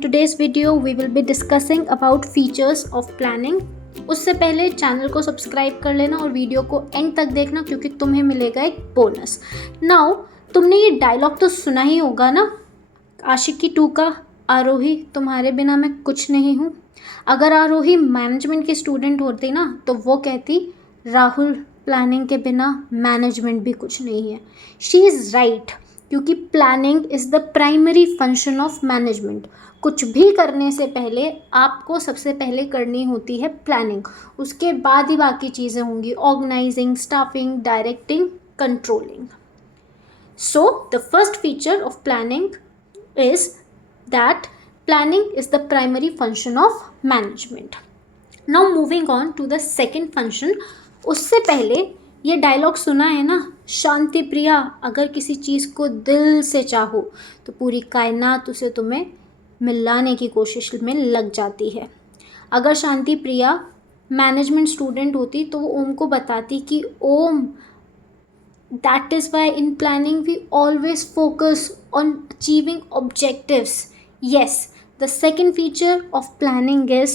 today's video we will be discussing about features of planning. उससे पहले channel को subscribe कर लेना और वीडियो को एंड तक देखना क्योंकि तुम्हें मिलेगा एक बोनस. नाउ तुमने ये डायलॉग तो सुना ही होगा ना, आशिकी 2 का, आरोही तुम्हारे बिना मैं कुछ नहीं हूँ. अगर आरोही मैनेजमेंट की स्टूडेंट होती ना तो वो कहती राहुल प्लानिंग के बिना मैनेजमेंट भी कुछ नहीं है. शी इज़ राइट, क्योंकि planning is the primary function of management. कुछ भी करने से पहले आपको सबसे पहले करनी होती है प्लानिंग. उसके बाद ही बाकी चीज़ें होंगी, organizing, staffing, directing, controlling. So the first feature of planning is that planning is the primary function of management. Now moving on to the second function. उससे पहले ये डायलॉग सुना है ना, शांति प्रिया अगर किसी चीज़ को दिल से चाहो तो पूरी कायनात उसे तुम्हें मिलाने की कोशिश में लग जाती है. अगर शांति प्रिया मैनेजमेंट स्टूडेंट होती तो वो ओम को बताती कि ओम, that is why in planning we always focus on achieving objectives. Yes, the second feature of planning is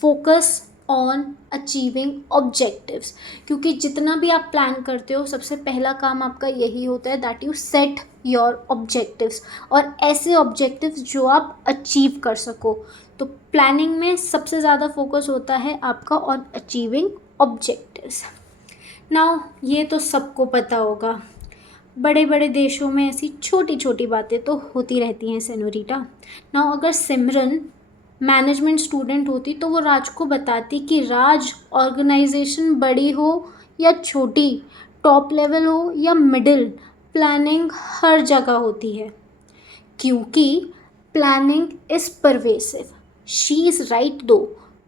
focus on achieving objectives. क्योंकि जितना भी आप प्लान करते हो सबसे पहला काम आपका यही होता है that you set your objectives, और ऐसे objectives जो आप अचीव कर सको. तो प्लानिंग में सबसे ज़्यादा फोकस होता है आपका on achieving objectives. Now ये तो सबको पता होगा, बड़े बड़े देशों में ऐसी छोटी छोटी बातें तो होती रहती हैं सेनोरिटा. नाउ अगर सिमरन मैनेजमेंट स्टूडेंट होती तो वो राज को बताती कि राज, ऑर्गेनाइजेशन बड़ी हो या छोटी, टॉप लेवल हो या मिडिल, प्लानिंग हर जगह होती है क्योंकि planning is pervasive. She is right दो,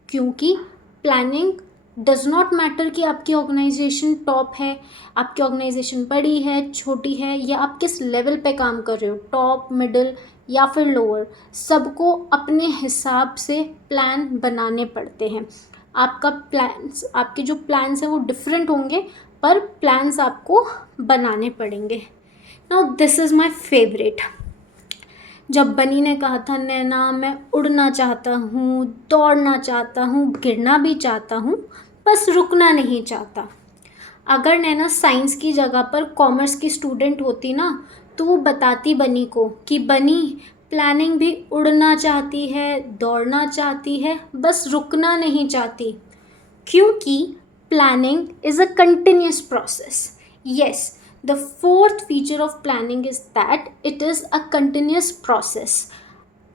क्योंकि प्लानिंग डज़ नॉट मैटर कि आपकी ऑर्गेनाइजेशन टॉप है, आपकी ऑर्गेनाइजेशन बड़ी है, छोटी है, या आप किस लेवल पे काम कर रहे हो, टॉप, मिडिल या फिर लोअर. सबको अपने हिसाब से प्लान बनाने पड़ते हैं. आपका प्लान्स, आपके जो प्लान्स हैं वो डिफरेंट होंगे पर प्लान्स आपको बनाने पड़ेंगे. Now this is my favourite. जब बनी ने कहा था नैना मैं उड़ना चाहता हूँ, दौड़ना चाहता हूँ, गिरना भी चाहता हूँ, बस रुकना नहीं चाहता. अगर नैना साइंस की जगह पर कॉमर्स की स्टूडेंट होती ना तो वो बताती बनी को कि बनी प्लानिंग भी उड़ना चाहती है, दौड़ना चाहती है, बस रुकना नहीं चाहती. क्योंकि planning is a continuous process. Yes, the fourth feature of planning is that it is a continuous process.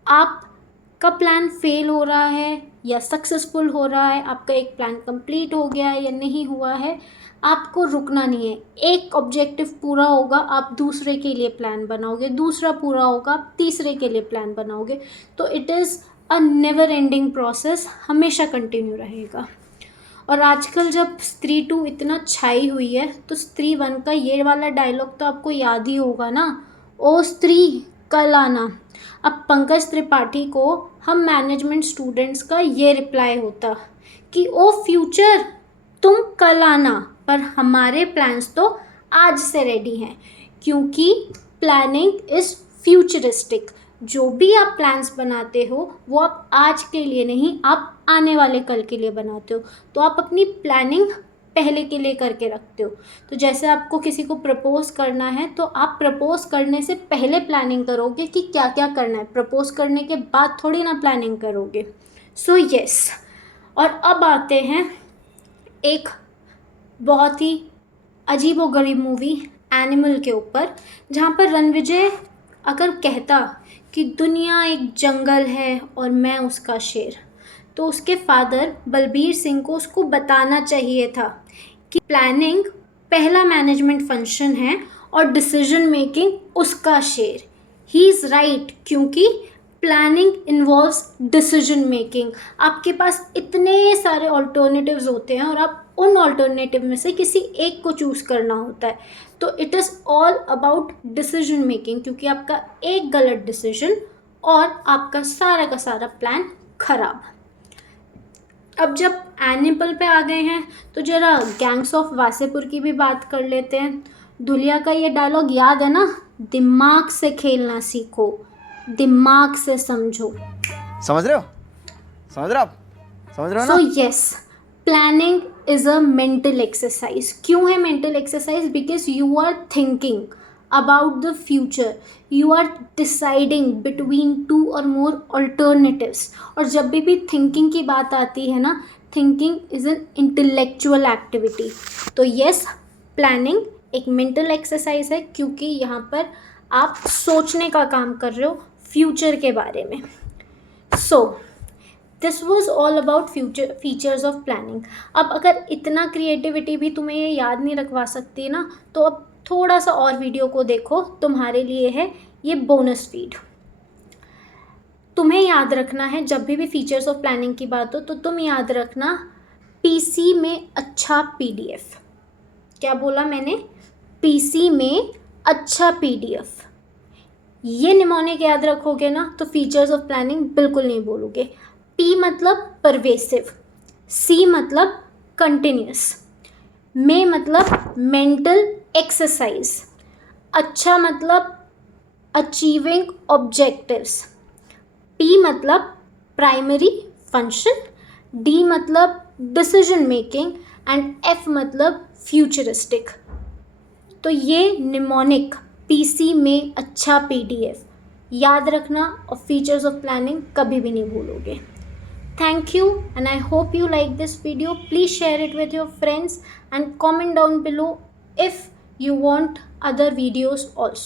आपका प्लान फेल हो रहा है या सक्सेसफुल हो रहा है, आपका एक प्लान कंप्लीट हो गया है या नहीं हुआ है, आपको रुकना नहीं है. एक ऑब्जेक्टिव पूरा होगा, आप दूसरे के लिए प्लान बनाओगे, दूसरा पूरा होगा, आप तीसरे के लिए प्लान बनाओगे. तो it is a never ending process, हमेशा कंटिन्यू रहेगा. और आजकल जब स्त्री 2 इतना छाई हुई है तो स्त्री 1 का ये वाला डायलॉग तो आपको याद ही होगा ना, ओ स्त्री कल आना. अब पंकज त्रिपाठी को हम मैनेजमेंट स्टूडेंट्स का ये रिप्लाई होता कि ओ फ्यूचर तुम कल आना, पर हमारे प्लान्स तो आज से रेडी हैं. क्योंकि प्लानिंग इज़ फ्यूचरिस्टिक. जो भी आप प्लान्स बनाते हो वो आप आज के लिए नहीं, आप आने वाले कल के लिए बनाते हो. तो आप अपनी प्लानिंग पहले के लिए करके रखते हो. तो जैसे आपको किसी को प्रपोज करना है तो आप प्रपोज करने से पहले प्लानिंग करोगे कि क्या क्या करना है, प्रपोज करने के बाद थोड़ी ना प्लानिंग करोगे. So yes. और अब आते हैं एक बहुत ही अजीबोगरीब मूवी एनिमल के ऊपर, जहाँ पर रणविजय अगर कहता कि दुनिया एक जंगल है और मैं उसका शेर, तो उसके फादर बलबीर सिंह को उसको बताना चाहिए था कि प्लानिंग पहला मैनेजमेंट फंक्शन है और डिसीजन मेकिंग उसका शेर. ही इज़ राइट, क्योंकि प्लानिंग इन्वॉल्व्स डिसीजन मेकिंग. आपके पास इतने सारे ऑल्टरनेटिव्स होते हैं और आप उन ऑल्टरनेटिव में से किसी एक को चूज़ करना होता है. तो it is all about decision making, क्योंकि आपका एक गलत डिसीजन और आपका सारा का सारा प्लान खराब. अब जब एनिमल पे आ गए हैं तो ज़रा गैंग्स ऑफ वासेपुर की भी बात कर लेते हैं. दुलिया का ये डायलॉग याद है ना, दिमाग से खेलना सीखो, दिमाग से समझो. समझ रहे हो? समझ रहे हो आप? समझ रहे हो सो ना? Yes, planning is a mental exercise. क्यों है mental exercise? Because you are thinking about the future, you are deciding between two or more alternatives. और जब भी थिंकिंग की बात आती है ना, thinking is an intellectual activity. तो यस, प्लानिंग एक मेंटल एक्सरसाइज है क्योंकि यहाँ पर आप सोचने का काम कर रहे हो फ्यूचर के बारे में. So this was all about future features of planning. अब अगर इतना क्रिएटिविटी भी तुम्हें ये याद नहीं रखवा सकती ना, तो अब थोड़ा सा और वीडियो को देखो, तुम्हारे लिए है ये बोनस फीड. तुम्हें याद रखना है जब भी फीचर्स ऑफ प्लानिंग की बात हो तो तुम याद रखना पीसी में अच्छा पीडीएफ. क्या बोला मैंने? पीसी में अच्छा पीडीएफ. ये निमोनिक याद रखोगे ना तो फीचर्स ऑफ प्लानिंग बिल्कुल नहीं बोलोगे. पी मतलब परवेसिव, सी मतलब कंटिन्यूस, में मतलब मेंटल एक्सरसाइज, अच्छा मतलब अचीविंग ऑब्जेक्टिव्स, पी मतलब प्राइमरी फंक्शन, डी मतलब डिसीजन मेकिंग एंड एफ मतलब फ्यूचरिस्टिक. तो ये निमोनिक पीसी में अच्छा पीडीएफ याद रखना और फीचर्स ऑफ प्लानिंग कभी भी नहीं भूलोगे. Thank you and I hope you like this video. Please share it with your friends and comment down below if you want other videos also.